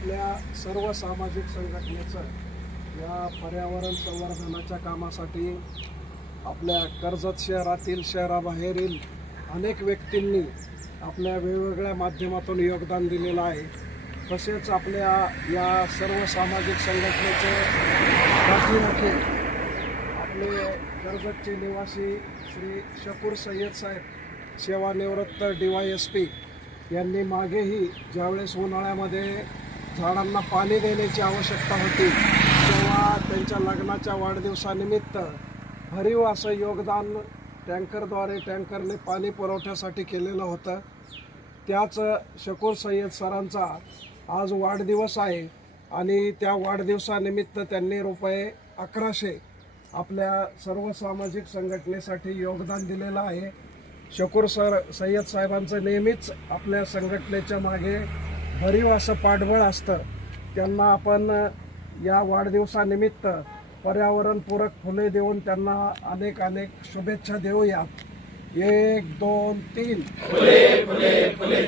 आपल्या सर्व सामाजिक संघटनेचं या पर्यावरण संवर्धनाच्या कामासाठी आपल्या कर्जत शहरातील शहराबाहेरील अनेक व्यक्तींनी आपल्या वेगवेगळ्या माध्यमातून योगदान दिलेलं आहे। तसेच आपल्या या सर्व सामाजिक संघटनेचे पाठीराखे आपले कर्जतचे निवासी श्री शकूर सय्यद साहेब सेवानिवृत्त DYSP यांनी मागेही ज्यावेळेस उन्हाळ्यामध्ये झाडांना पाणी देण्याची आवश्यकता होती तेव्हा त्यांच्या लग्नाच्या वाढदिवसानिमित्त भरीव असं योगदान टँकरने पाणी पुरवठ्यासाठी केलेलं होतं। त्याच शकूर सय्यद सरांचा आज वाढदिवस आहे आणि त्या वाढदिवसानिमित्त त्यांनी ₹1100 आपल्या सर्व सामाजिक संघटनेसाठी योगदान दिलेलं आहे। शकूर सय्यद साहेबांचं नेहमीच आपल्या संघटनेच्या मागे भरीव असं पाठबळ असतं। त्यांना आपण या वाढदिवसानिमित्त पर्यावरणपूरक फुले देऊन त्यांना अनेक शुभेच्छा देऊयात। 1 2 3 फुले फुले फुले।